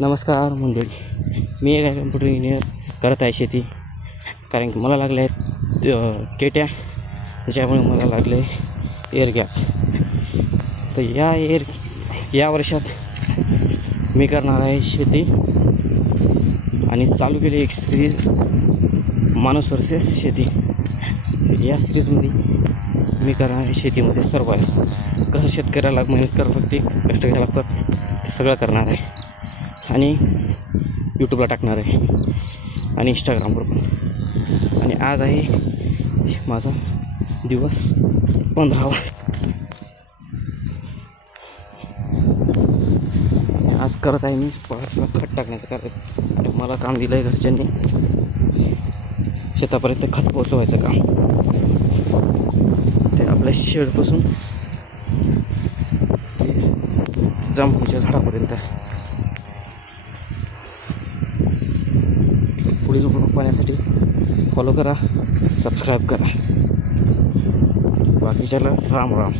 नमस्कार मंडळी, मी एक कम्प्युटर इंजिनियर करत आहे शेती. कारण की मला लागले आहेत केट्या, त्याच्यामुळे मला लागले एअर गॅप. तर या वर्षात मी करणार आहे शेती आणि चालू केली एक सिरीज माणूस वर्सेस शेती. या सिरीजमध्ये मी करणार आहे शेतीमध्ये सर्वाइव्ह, कसं शेतकऱ्याला मेहनत करावं लागते, कष्ट घ्यायला लागतात, ते सगळं करणार आहे आणि यूट्यूबला टाकणार आहे आणि इंस्टाग्रामवर पण. आणि आज आहे माझा दिवस 15वा. आज करत आहे मी खत टाकण्याचं कार्य. आणि मला काम दिलं आहे घरच्यांनी, शेतापर्यंत खत पोचवायचं काम. ते आपल्या शेडपासून ते जांभूळच्या झाडापर्यंत. पुढील व्हिडिओ पाहण्यासाठी फॉलो करा, सबस्क्राईब करा. बाकीच्याला राम राम.